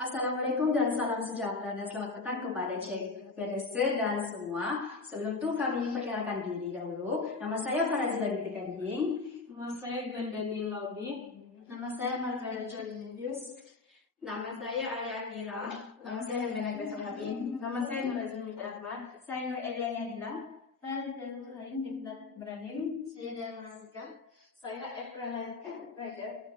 Assalamualaikum dan salam sejahtera dan selamat petang kepada Cik Pedesa dan semua. Sebelum tu kami perkenalkan diri dahulu. Nama saya Farazila binti Kanding. Nama saya Gwendani Laubi. Nama saya Margaret Jolinius. Nama saya Alia Mira. Nama saya Helena Besokhabin. Nama saya Nurajul Ahmad. Saya Nur Elia Yadila. Saya Rizal Karim Diblat Ibrahim. Saya Daya Manazika. Saya Efra Raja.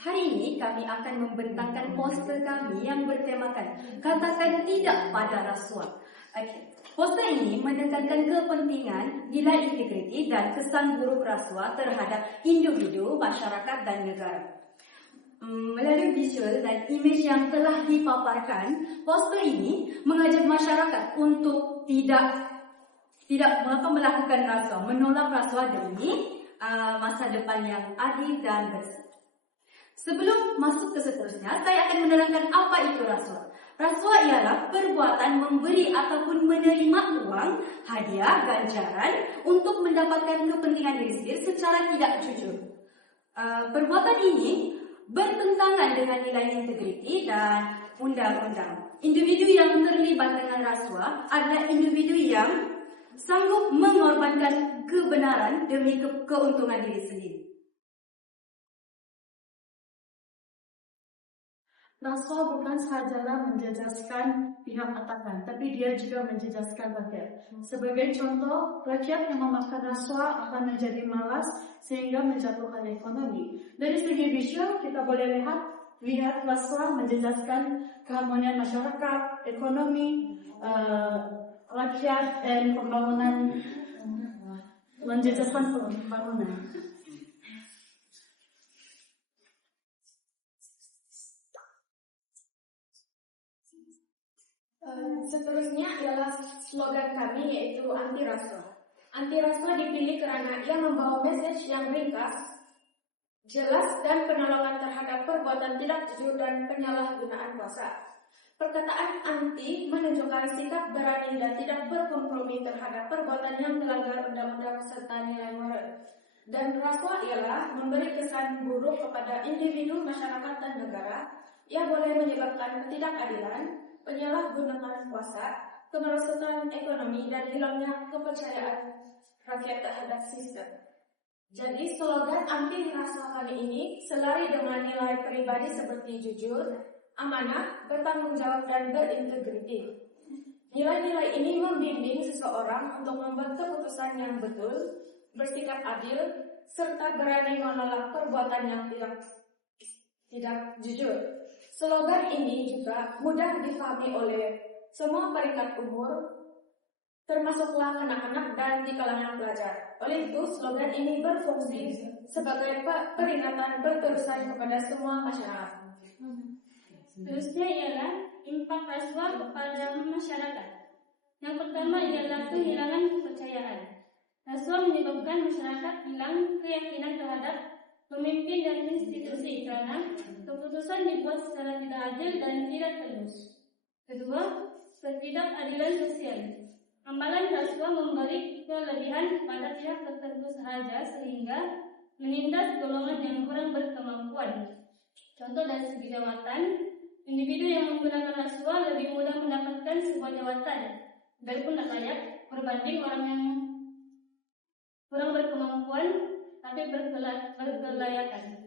Hari ini kami akan membentangkan poster kami yang bertemakan katakan tidak pada rasuah. Okay. Poster ini menekankan kepentingan nilai integriti dan kesan buruk rasuah terhadap individu, masyarakat dan negara. Melalui visual dan imej yang telah dipaparkan, poster ini mengajak masyarakat untuk tidak melakukan rasuah, menolak rasuah demi masa depan yang adil dan bersih. Sebelum masuk ke seterusnya, saya akan menerangkan apa itu rasuah. Rasuah ialah perbuatan memberi ataupun menerima uang, hadiah, ganjaran untuk mendapatkan kepentingan diri sendiri secara tidak jujur. Perbuatan ini bertentangan dengan nilai integriti dan undang-undang. Individu yang terlibat dengan rasuah adalah individu yang sanggup mengorbankan kebenaran demi keuntungan diri sendiri. Rasuah bukan sahajalah menjejaskan pihak atasan, tapi dia juga menjejaskan rakyat. Sebagai contoh, rakyat yang memakan rasuah akan menjadi malas sehingga menjatuhkan ekonomi. Dari segi visual, kita boleh lihat rasuah menjejaskan keharmonian masyarakat, ekonomi, rakyat, dan pembangunan, menjejaskan pembangunan. Seterusnya adalah slogan kami, yaitu anti rasuah. Anti rasuah dipilih karena ia membawa message yang ringkas, jelas dan penolakan terhadap perbuatan tidak jujur dan penyalahgunaan kuasa. Perkataan anti menunjukkan sikap berani dan tidak berkompromi terhadap perbuatan yang melanggar undang-undang serta nilai moral. Dan rasuah ialah memberi kesan buruk kepada individu, masyarakat dan negara yang boleh menyebabkan ketidakadilan, penyalahgunaan kuasa, kemerosotan ekonomi, dan hilangnya kepercayaan rakyat terhadap sistem. Jadi slogan anti rasuah kali ini selari dengan nilai pribadi seperti jujur, amanah, bertanggung jawab, dan berintegriti. Nilai-nilai ini membimbing seseorang untuk membuat keputusan yang betul, bersikap adil, serta berani menolak perbuatan yang tidak jujur. Slogan ini juga mudah difahami oleh semua peringkat umur, termasuklah anak-anak dan di kalangan pelajar. Oleh itu, slogan ini berfungsi sebagai peringatan berterusan kepada semua masyarakat. Seterusnya ialah impak rasuah kepada masyarakat. Yang pertama ialah kehilangan kepercayaan. Rasuah menyebabkan masyarakat hilang keyakinan terhadap pemimpin dan institusi karena keputusan dibuat secara tidak adil dan tidak telus. Kedua, ketidakadilan sosial. Amalan rasuah memberi kelebihan kepada pihak tertentu sahaja sehingga menindas golongan yang kurang berkemampuan. Contoh dari segi jabatan, individu yang menggunakan rasuah lebih mudah mendapatkan sebuah jabatan biarpun tak layak berbanding orang yang kurang berkemampuan tapi berkelayakan.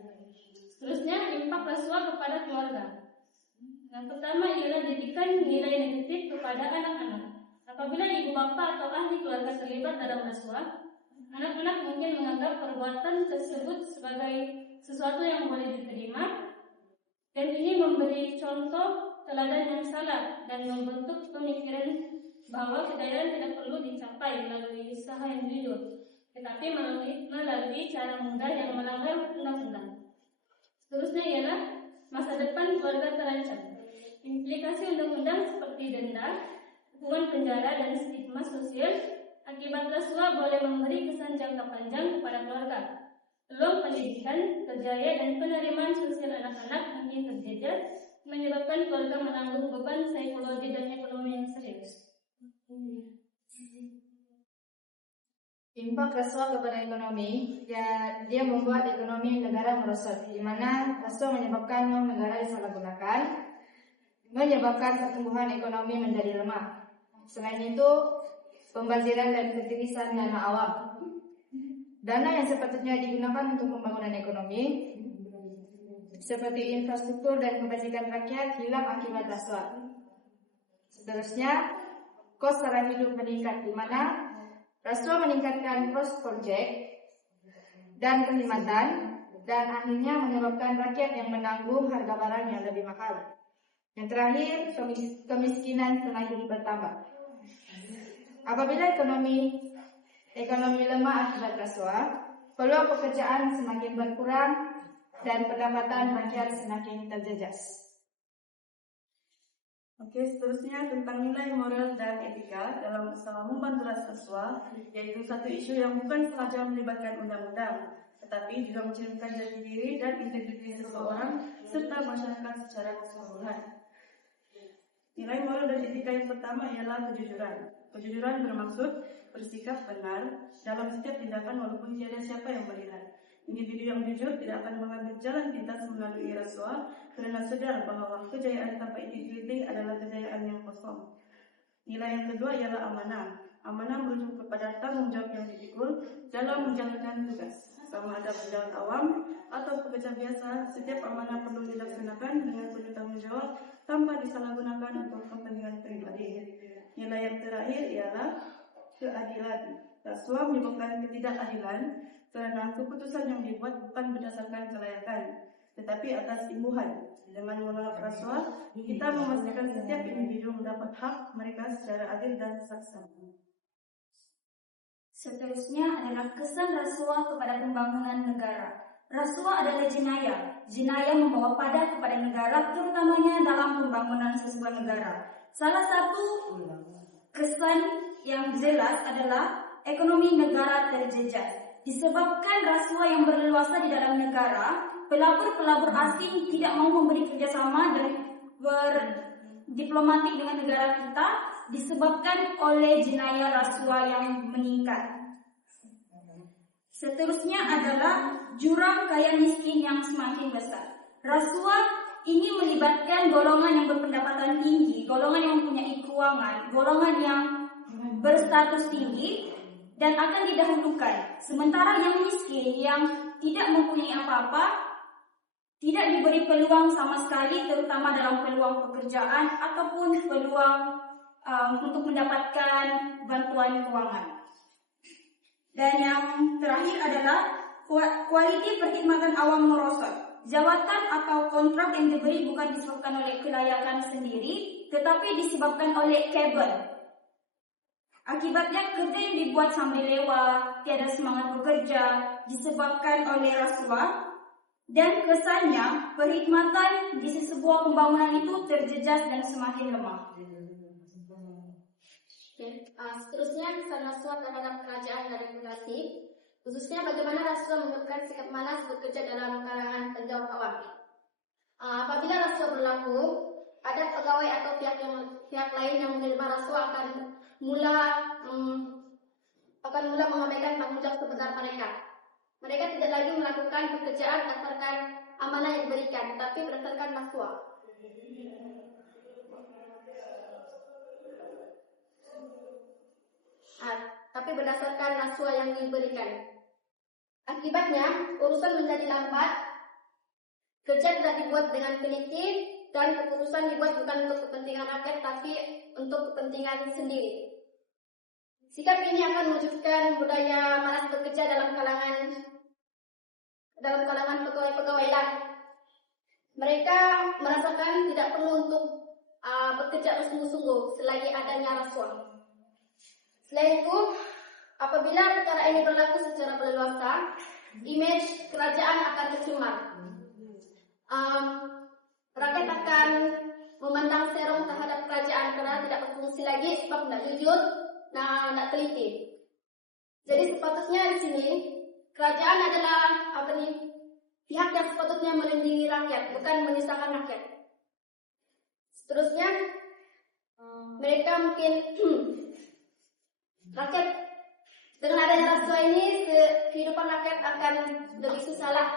Seterusnya, impak rasuah kepada keluarga. Yang pertama ialah didikan nilai negatif kepada anak-anak. Apabila ibu bapa atau ahli keluarga terlibat dalam rasuah, anak-anak mungkin menganggap perbuatan tersebut sebagai sesuatu yang boleh diterima, dan ini memberi contoh teladan yang salah dan membentuk pemikiran bahwa kejayaan tidak perlu dicapai melalui usaha yang jujur, tetapi melalui cara mudah yang melanggar undang-undang. Seterusnya ialah masa depan keluarga terancam. Implikasi undang-undang seperti denda, hukuman penjara, dan stigma sosial akibat rasuah boleh memberi kesan jangka panjang kepada keluarga. Peluang pendidikan, kerjaya, dan penerimaan sosial anak-anak mungkin terjejas, menyebabkan keluarga menanggung beban psikologi dan ekonomi yang serius. Impak rasuah kepada ekonomi, dia membuat ekonomi negara merosot, di mana rasuah menyebabkan uang negara disalahgunakan. menyebabkan pertumbuhan ekonomi menjadi lemah. Selain itu, pembaziran dan ketirisan dana awam. Dana yang sepatutnya digunakan untuk pembangunan ekonomi, seperti infrastruktur dan kebajikan rakyat, hilang akibat rasuah. Seterusnya, kos sara hidup meningkat, di mana rasuah meningkatkan cost project dan kekhidmatan, dan akhirnya menyebabkan rakyat yang menanggung harga barang yang lebih mahal. Yang terakhir, kemiskinan semakin bertambah. Apabila ekonomi lemah akibat rasuah, peluang pekerjaan semakin berkurang dan pendapatan rakyat semakin terjejas. Oke, seterusnya tentang nilai moral dan etika dalam usaha membantu rasuah, yaitu satu isu yang bukan sahaja melibatkan undang-undang, tetapi juga mencerminkan jati diri dan integritas seseorang serta masyarakat secara keseluruhan. Nilai moral dan etika yang pertama ialah kejujuran. Kejujuran bermaksud bersikap benar dalam setiap tindakan walaupun tiada siapa yang melihat. Individu yang jujur tidak akan mengambil jalan pintas melalui rasuah kerana sadar bahawa kejayaan tanpa integriti adalah kejayaan yang kosong. Nilai yang kedua ialah amanah. Amanah merujuk kepada tanggungjawab yang dipikul dalam menjalankan tugas. Sama ada pejabat awam atau pekerja biasa, setiap amanah perlu dilaksanakan dengan penuh tanggungjawab tanpa disalahgunakan untuk kepentingan pribadi. Nilai yang terakhir ialah keadilan. Rasuah menyebabkan ketidakadilan kerana keputusan yang dibuat bukan berdasarkan kelayakan, tetapi atas imbuhan. Dengan menolak rasuah, kita memastikan setiap individu mendapat hak mereka secara adil dan saksama. Seterusnya adalah kesan rasuah kepada pembangunan negara. Rasuah adalah jenayah. Jenayah membawa pada kepada negara, terutamanya dalam pembangunan sebuah negara. Salah satu kesan yang jelas adalah ekonomi negara terjejas. Disebabkan rasuah yang berleluasa di dalam negara, pelabur-pelabur asing tidak mau memberi kerjasama dan berdiplomatik dengan negara kita, disebabkan oleh jenayah rasuah yang meningkat. Seterusnya adalah jurang kaya miskin yang semakin besar. Rasuah ini melibatkan golongan yang berpendapatan tinggi, golongan yang mempunyai keuangan, golongan yang berstatus tinggi, dan akan didahulukan. Sementara yang miskin, yang tidak mempunyai apa-apa, tidak diberi peluang sama sekali, terutama dalam peluang pekerjaan ataupun peluang untuk mendapatkan bantuan keuangan. Dan yang terakhir adalah kualiti perkhidmatan awam merosot. Jawatan atau kontrak yang diberi bukan disebabkan oleh kelayakan sendiri, tetapi disebabkan oleh kabel. Akibatnya kerja yang dibuat sambil lewat, tiada semangat bekerja, disebabkan oleh rasuah, dan kesannya perkhidmatan di sebuah pembangunan itu terjejas dan semakin lemah. Seterusnya kesan rasuah terhadap kerajaan dan regulasi, khususnya bagaimana rasuah menyebabkan sikap malas bekerja dalam kalangan penjawat awam. Apabila rasuah berlaku, ada pegawai atau pihak lain yang menerima rasuah akan mula mengabaikan tanggung jawab sebentar mereka. Mereka tidak lagi melakukan pekerjaan berdasarkan amanah yang diberikan, tetapi berdasarkan rasuah. Tapi berdasarkan rasuah yang diberikan. Akibatnya, urusan menjadi lambat, kerja tidak dibuat dengan teliti, dan keputusan dibuat bukan untuk kepentingan rakyat, tapi untuk kepentingan sendiri. Sikap ini akan mewujudkan budaya malas bekerja dalam kalangan pegawai-pegawai lain. Mereka merasakan tidak perlu untuk bekerja bersungguh-sungguh selagi adanya rasuah. Selain itu, apabila perkara ini berlaku secara berleluasa, image kerajaan akan tercemar. Rakyat akan memandang serong terhadap kerajaan karena tidak berfungsi lagi sebab tidak jujur, tidak teliti. Jadi sepatutnya di sini kerajaan adalah pihak yang sepatutnya melindungi rakyat, bukan menyusahkan rakyat. Seterusnya, mereka mungkin rakyat dengan adanya rasuah ini kehidupan rakyat akan lebih susah lah.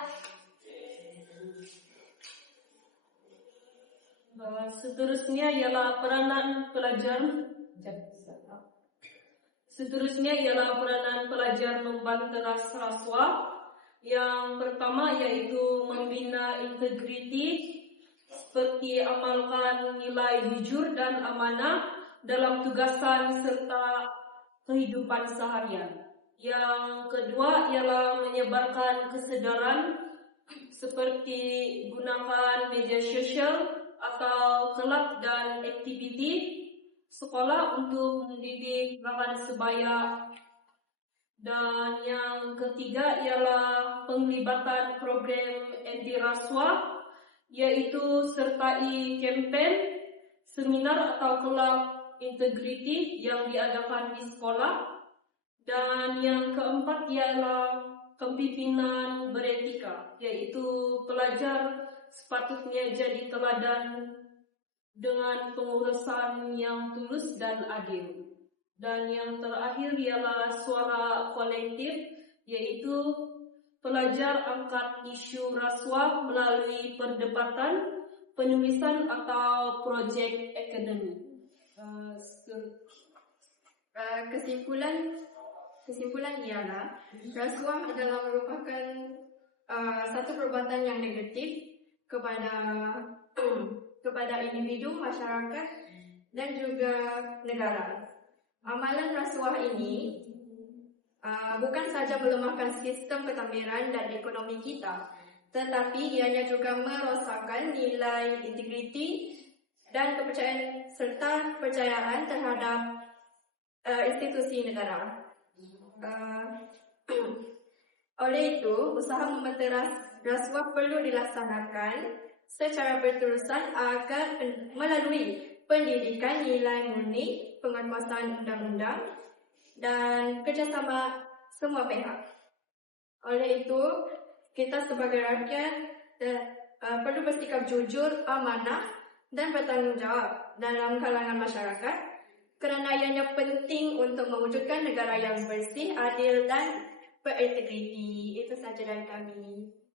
Seterusnya ialah peranan pelajar. Membanteras rasuah. Yang pertama yaitu membina integriti, seperti amalkan nilai jujur dan amanah dalam tugasan serta kehidupan seharian. Yang kedua ialah menyebarkan kesedaran, seperti gunakan media sosial atau kelab dan aktiviti sekolah untuk mendidik rakan sebaya. Dan yang ketiga ialah penglibatan program anti rasuah, yaitu sertai kempen, seminar atau kelab integriti yang diadakan di sekolah. Dan yang keempat ialah kepemimpinan beretika, yaitu pelajar sepatutnya jadi teladan dengan pengurusan yang tulus dan adil. Dan yang terakhir ialah suara kolektif, yaitu pelajar angkat isu rasuah melalui perdebatan, penulisan atau projek akademik. Kesimpulan ialah rasuah adalah merupakan satu perbuatan yang negatif kepada individu, masyarakat dan juga negara. Amalan rasuah ini bukan saja melemahkan sistem ketamiran dan ekonomi kita, tetapi ianya juga merosakkan nilai integriti dan kepercayaan serta kepercayaan terhadap institusi negara. Oleh itu, usaha membenteras rasuah perlu dilaksanakan secara berterusan agar melalui pendidikan nilai murni, penguasaan undang-undang dan kerjasama semua pihak. Oleh itu, kita sebagai rakyat perlu bersikap jujur, amanah dan bertanggung jawab dalam kalangan masyarakat, kerana ianya penting untuk mewujudkan negara yang bersih, adil dan berintegriti. Itu sahaja dari kami.